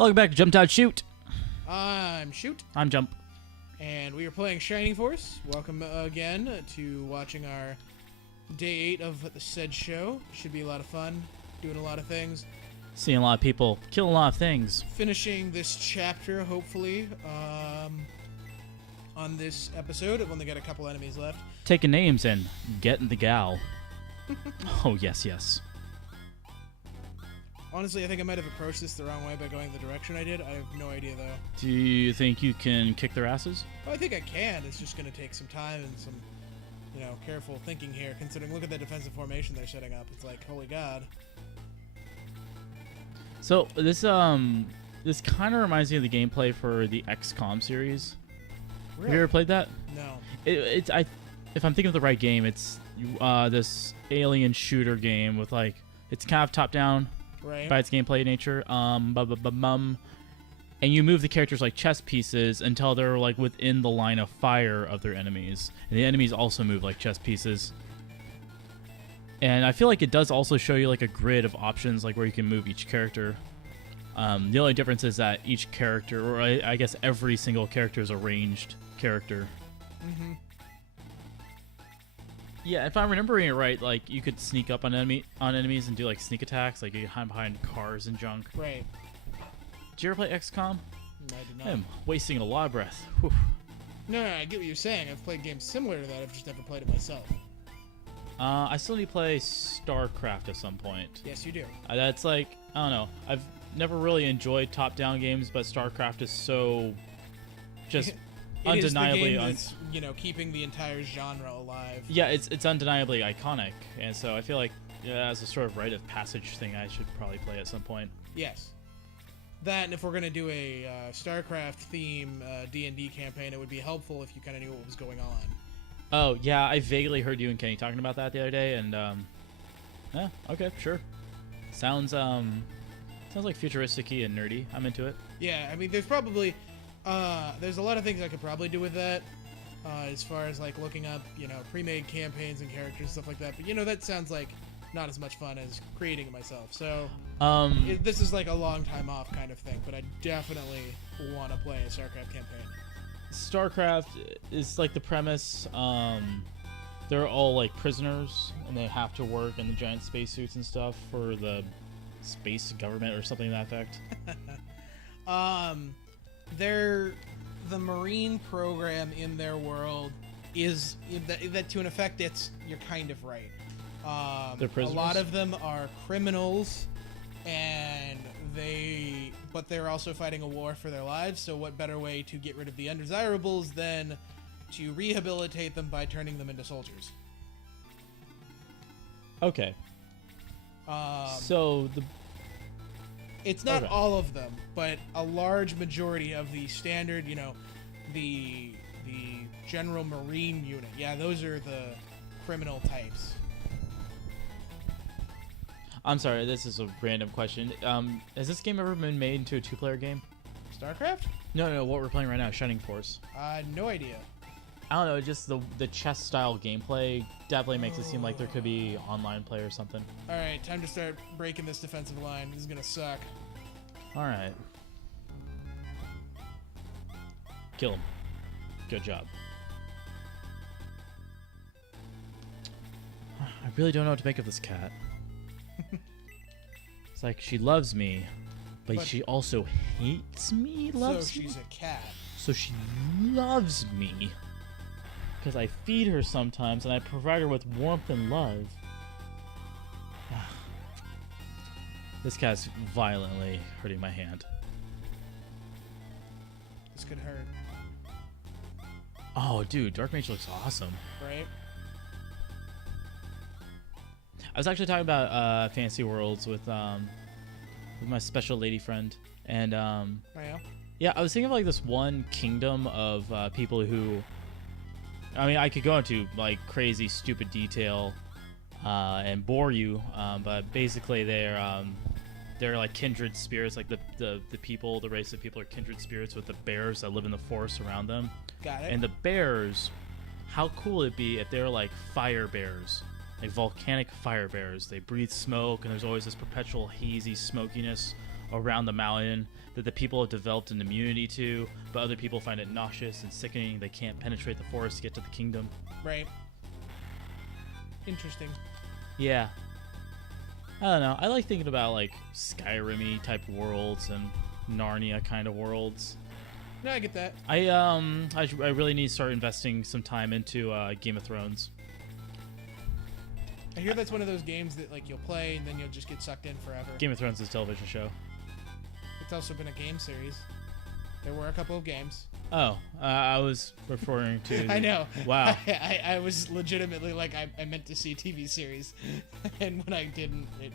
Welcome back to Jump Out Shoot. I'm Shoot. I'm Jump. And we are playing Shining Force. Welcome again to watching our day 8 of the said show. Should be a lot of fun, doing a lot of things. Seeing a lot of people, killing a lot of things. Finishing this chapter, hopefully, on this episode. I've only got a couple enemies left. Taking names and getting the gal. Oh, yes, yes. Honestly, I think I might have approached this the wrong way by going the direction I did. I have no idea, though. Do you think you can kick their asses? Oh, I think I can. It's just going to take some time and some, careful thinking here, considering look at the defensive formation they're setting up. It's like, holy God. So, this kind of reminds me of the gameplay for the XCOM series. Really? Have you ever played that? No. If I'm thinking of the right game, it's this alien shooter game with, it's kind of top-down. Right. By its gameplay nature, and you move the characters like chess pieces until they're within the line of fire of their enemies, and the enemies also move like chess pieces. And I feel like it does also show you a grid of options, where you can move each character. The only difference is that each character, or I guess every single character, is a ranged character. Mm-hmm. Yeah, if I'm remembering it right, you could sneak up on enemies and do sneak attacks, you hide behind cars and junk. Right. Did you ever play XCOM? I did not. I'm wasting a lot of breath. Whew. No, I get what you're saying. I've played games similar to that. I've just never played it myself. I still need to play Starcraft at some point. Yes, you do. That's I don't know. I've never really enjoyed top-down games, but Starcraft is so just undeniably. It is the game that's, keeping the entire genre alive. Yeah, it's undeniably iconic, and so I feel like as a sort of rite of passage thing, I should probably play at some point. Yes. That, and if we're going to do a StarCraft theme D&D campaign, it would be helpful if you kind of knew what was going on. Oh, yeah, I vaguely heard you and Kenny talking about that the other day, and, yeah, okay, sure. Sounds like futuristic-y and nerdy. I'm into it. Yeah, I mean, there's probably, there's a lot of things I could probably do with that, as far as, looking up, pre-made campaigns and characters and stuff like that, but, that sounds like not as much fun as creating it myself, so, this is, a long time off kind of thing, but I definitely want to play a StarCraft campaign. StarCraft is the premise. They're all prisoners, and they have to work in the giant spacesuits and stuff for the space government or something to that effect. The Marine program in their world is that to an effect. You're kind of right. They're prisoners? A lot of them are criminals, but they're also fighting a war for their lives, so what better way to get rid of the undesirables than to rehabilitate them by turning them into soldiers? Okay. It's not all of them, but a large majority of the standard, the General Marine unit. Yeah, those are the criminal types. I'm sorry, this is a random question. Has this game ever been made into a two-player game? StarCraft? No, what we're playing right now, Shining Force. No idea. I don't know, just the chess-style gameplay definitely makes it seem like there could be online play or something. Alright, time to start breaking this defensive line. This is gonna suck. Alright. Kill him. Good job. I really don't know what to make of this cat. It's she loves me, but she also hates me. So she's a cat. So she loves me because I feed her sometimes and I provide her with warmth and love. This cat's violently hurting my hand. This could hurt. Oh, dude, Dark Mage looks awesome. Right? I was actually talking about Fantasy Worlds with my special lady friend, and oh, yeah? Yeah, I was thinking of this one kingdom of people who, I mean, I could go into crazy stupid detail and bore you, but basically they're kindred spirits, the people, the race of people are kindred spirits with the bears that live in the forest around them. Got it. And the bears, how cool would it be if they were fire bears? Volcanic fire bears. They breathe smoke, and there's always this perpetual hazy smokiness around the mountain that the people have developed an immunity to, but other people find it nauseous and sickening. They can't penetrate the forest to get to the kingdom. Right. Interesting. Yeah. I don't know. I like thinking about like Skyrim-y type worlds and Narnia kind of worlds. No, I get that. I really need to start investing some time into Game of Thrones. I hear that's one of those games that like you'll play and then you'll just get sucked in forever. Game of Thrones is a television show. It's also been a game series. There were a couple of games. Oh, I was referring to... I know. Wow. I was legitimately like, I meant to see a TV series. And when I didn't, it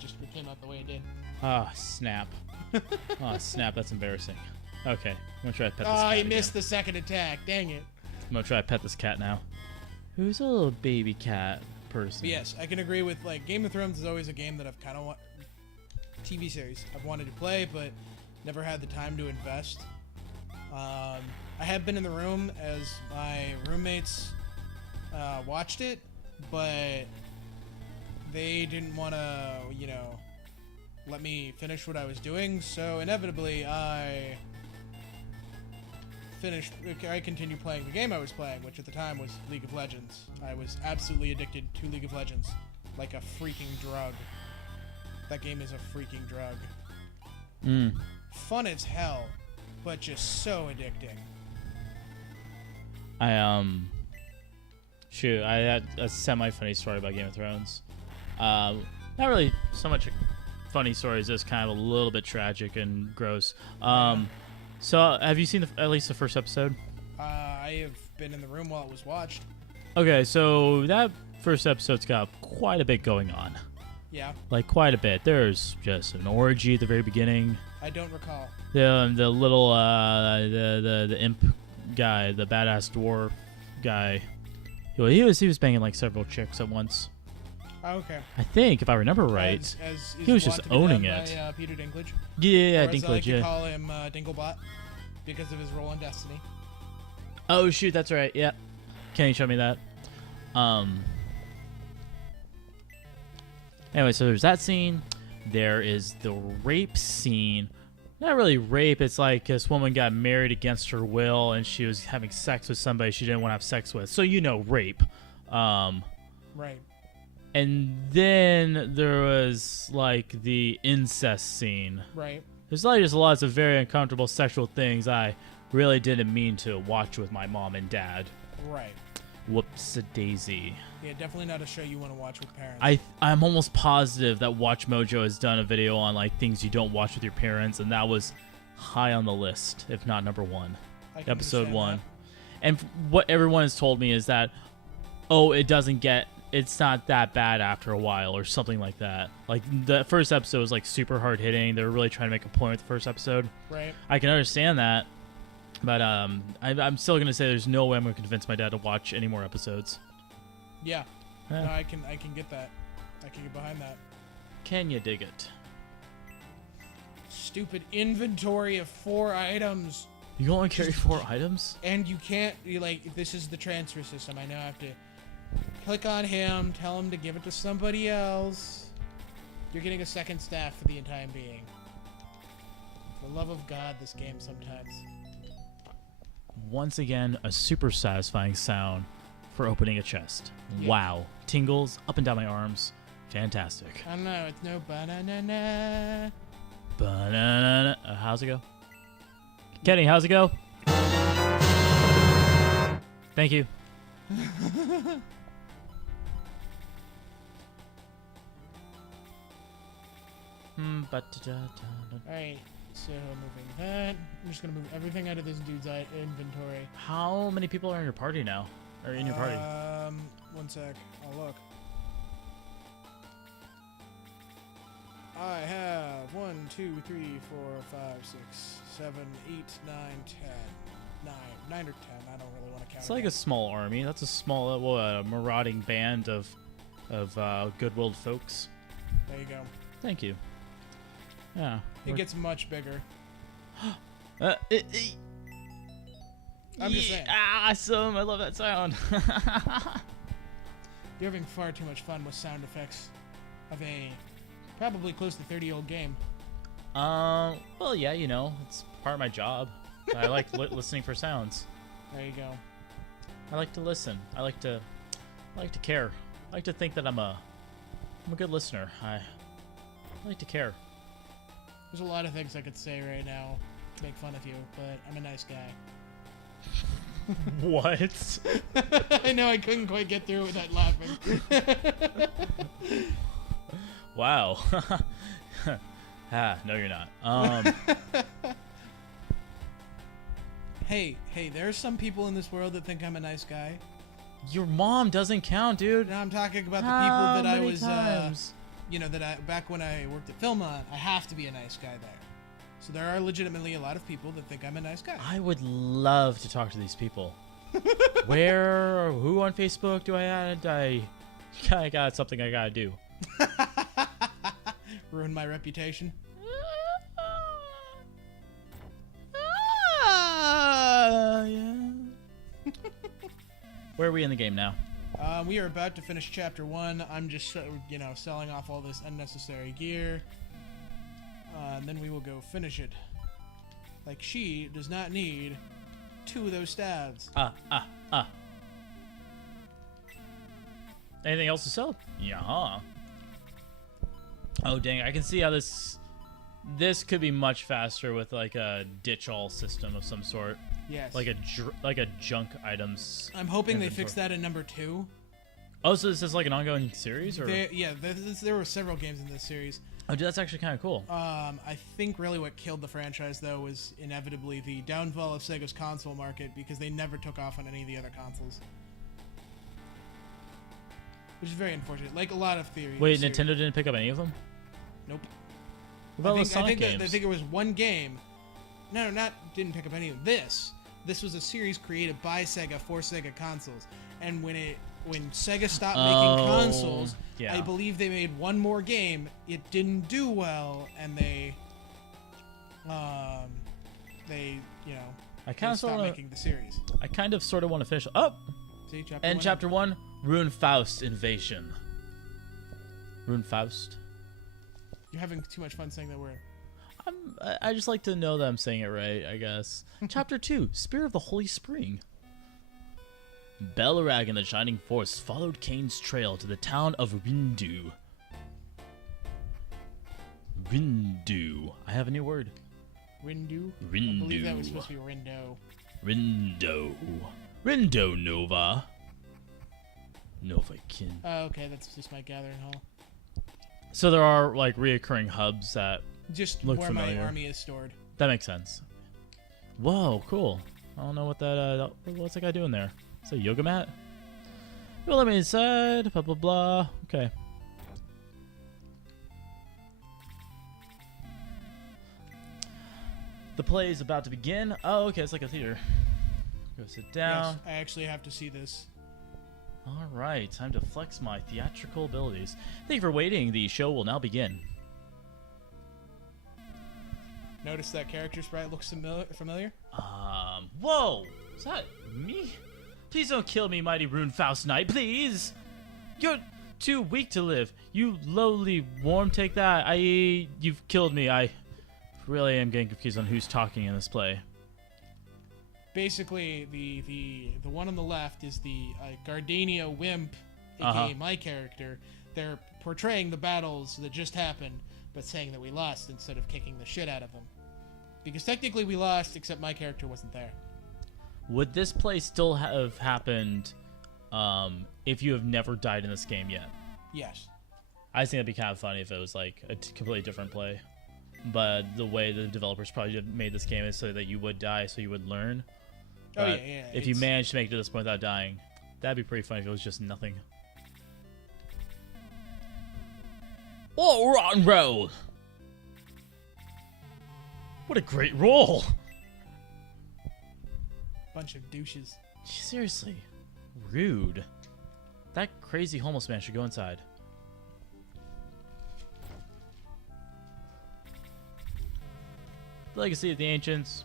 just came out the way it did. Ah, snap. Oh, snap. That's embarrassing. Okay. I'm going to try to pet this cat Oh, you again. missed the second attack. Dang it. I'm going to try to pet this cat now. Who's a little baby cat person? But yes, I can agree with, like, Game of Thrones is always a game that I've kind of TV series I've wanted to play, but never had the time to invest. I have been in the room as my roommates watched it, but they didn't want to, let me finish what I was doing, so inevitably I continued playing the game I was playing, which at the time was League of Legends. I was absolutely addicted to League of Legends, like a freaking drug. That game is a freaking drug. Fun as hell, but just so addicting. I had a semi-funny story about Game of Thrones. Not really so much funny stories, just kind of a little bit tragic and gross. So have you seen at least the first episode? I have been in the room while it was watched. Okay, so that first episode's got quite a bit going on. Yeah. Like, quite a bit. There's just an orgy at the very beginning. I don't recall. The little the imp guy, the badass dwarf guy. Well, he was banging like several chicks at once. Oh, okay. I think, if I remember right, as he was just wont to be owning done it. by, Peter Dinklage. Yeah, Or as I like Dinklage. to Yeah. call him Dinklebot because of his role in Destiny. Oh shoot, that's right. Yeah. Can you show me that? Anyway, so there's that scene. There is the rape scene. Not really rape. It's like this woman got married against her will, and she was having sex with somebody she didn't want to have sex with. So rape. Right. And then there was like the incest scene. Right. There's like just lots of very uncomfortable sexual things I really didn't mean to watch with my mom and dad. Right. Whoops-a-daisy. Yeah, definitely not a show you want to watch with parents. I'm almost positive that Watch Mojo has done a video on like things you don't watch with your parents, and that was high on the list, if not number one. I can Episode understand 1. that. And what everyone has told me is that, it's not that bad after a while, or something like that. Like, the first episode was like super hard hitting. They were really trying to make a point with the first episode. Right. I can understand that, but I'm still gonna say there's no way I'm gonna convince my dad to watch any more episodes. Yeah. Yeah. No, I can get that. I can get behind that. Can you dig it? Stupid inventory of 4 items. You only carry 4 items? And you can't, this is the transfer system. I now have to click on him, tell him to give it to somebody else. You're getting a second staff for the time being. For the love of God, this game sometimes. Once again, a super satisfying sound for opening a chest. Yeah. Wow. Tingles up and down my arms. Fantastic. I don't know, it's no banana. Banana. How's it go? Kenny, how's it go? Thank you. Alright, so moving that. I'm just gonna move everything out of this dude's inventory. How many people are in your party now? Or in your party? One sec. I'll look. I have 1, 2, 3, 4, 5, 6, 7, 8, 9, 10. 9 or 10. I don't really want to count. It's like a small army. That's a small, marauding band of good-willed folks. There you go. Thank you. Yeah. It gets much bigger. I'm just saying. Awesome! I love that sound. You're having far too much fun with sound effects of a probably close to 30-year-old game. Well, yeah, you know, it's part of my job. I like listening for sounds. There you go. I like to listen. I like to care. I like to think that I'm a good listener. I like to care. There's a lot of things I could say right now to make fun of you, but I'm a nice guy. What? I know I couldn't quite get through it without laughing. Wow. No, you're not. Hey, there's some people in this world that think I'm a nice guy. Your mom doesn't count, dude. And I'm talking about the How people that I many was, times? back when I worked at Philmont, I have to be a nice guy there. So there are legitimately a lot of people that think I'm a nice guy. I would love to talk to these people. Where or who on Facebook do I add? I got something I gotta do. Ruin my reputation. Yeah. Where are we in the game now? We are about to finish chapter 1. I'm just, selling off all this unnecessary gear. And then we will go finish it. Like, she does not need 2 of those stabs. Anything else to sell? Yeah. Oh, dang. I can see how this could be much faster with, like, a ditch-all system of some sort. Yes. Like a junk items. I'm hoping they inventory. fix that in number 2. Oh, so this is like an ongoing series, or? There were several games in this series. Oh, dude, that's actually kind of cool. I think really what killed the franchise, though, was inevitably the downfall of Sega's console market, because they never took off on any of the other consoles. Which is very unfortunate. Like a lot of theories. Wait, Nintendo didn't pick up any of them? Nope. What about I the Sonic games? I think it was one game. No, didn't pick up any of this. This was a series created by Sega for Sega consoles. And when Sega stopped making consoles, yeah. I believe they made one more game. It didn't do well, and they I they kind of stopped making the series. I kind of sort of want to finish. Oh, See, chapter and 1. chapter 1, Rune Faust Invasion. Rune Faust. You're having too much fun saying that word. I just like to know that I'm saying it right, I guess. Chapter 2, Spear of the Holy Spring. Bellerag and the Shining Force followed Kane's trail to the town of Rindu. Rindu. I have a new word. Rindu? Rindu. I believe that was supposed to be Rindo. Rindo. Rindo Nova. Novakin. Oh, okay, that's just my gathering hall. So there are, like, reoccurring hubs that Just look where familiar. my army is stored. That makes sense. Whoa, cool. I don't know what that, what's that guy doing there? Is that a yoga mat? Well, let me inside, blah, blah, blah. Okay. The play is about to begin. Oh, okay, it's like a theater. Go sit down. Yes, I actually have to see this. All right, time to flex my theatrical abilities. Thank you for waiting. The show will now begin. Notice that character sprite looks familiar? Whoa! Is that me? Please don't kill me, mighty Rune Faust Knight, please! You're too weak to live. You lowly worm, take that. You've killed me. I really am getting confused on who's talking in this play. Basically, the one on the left is the Gardenia Wimp, aka my character. They're portraying the battles that just happened, but saying that we lost instead of kicking the shit out of them. Because technically we lost, except my character wasn't there. Would this play still have happened if you have never died in this game yet? Yes. I think that'd be kind of funny if it was like a completely different play. But the way the developers probably made this game is so that you would die, so you would learn. Oh, But yeah. if you managed to make it to this point without dying, that'd be pretty funny if it was just nothing. Oh, rock and roll! What a great roll! Bunch of douches. Seriously. Rude. That crazy homeless man should go inside. The Legacy of the Ancients.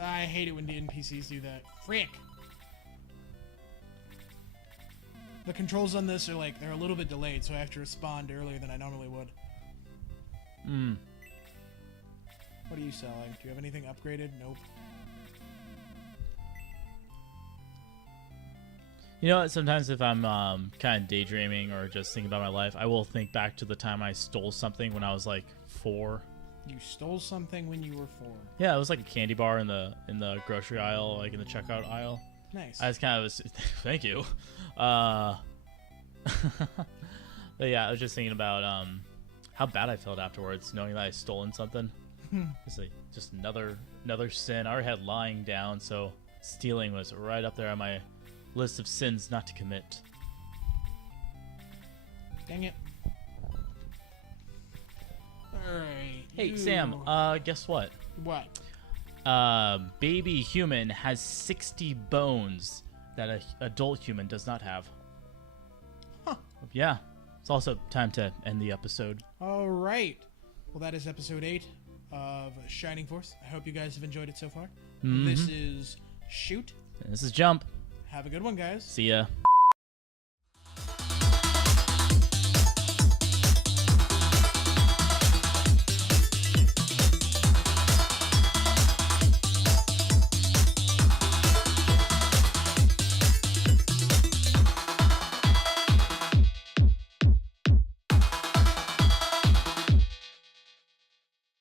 I hate it when the NPCs do that. Frick! The controls on this are like, they're a little bit delayed, so I have to respond earlier than I normally would. Hmm. What are you selling? Do you have anything upgraded? Nope. You know what? Sometimes if I'm kind of daydreaming or just thinking about my life, I will think back to the time I stole something when I was like 4. You stole something when you were 4. Yeah, it was like a candy bar in the grocery aisle, like in the checkout aisle. Nice. I was kind of was, thank you. But yeah, I was just thinking about how bad I felt afterwards, knowing that I stolen something. It's like just another sin. I already had lying down, so stealing was right up there on my list of sins not to commit. Dang it. Alright. Hey, Sam, guess what? What? Baby human has 60 bones that an adult human does not have. Huh. Yeah. It's also time to end the episode. Alright. Well, that is episode 8 of Shining Force. I hope you guys have enjoyed it so far. Mhm. This is Shoot. And this is Jump. Have a good one, guys. See ya.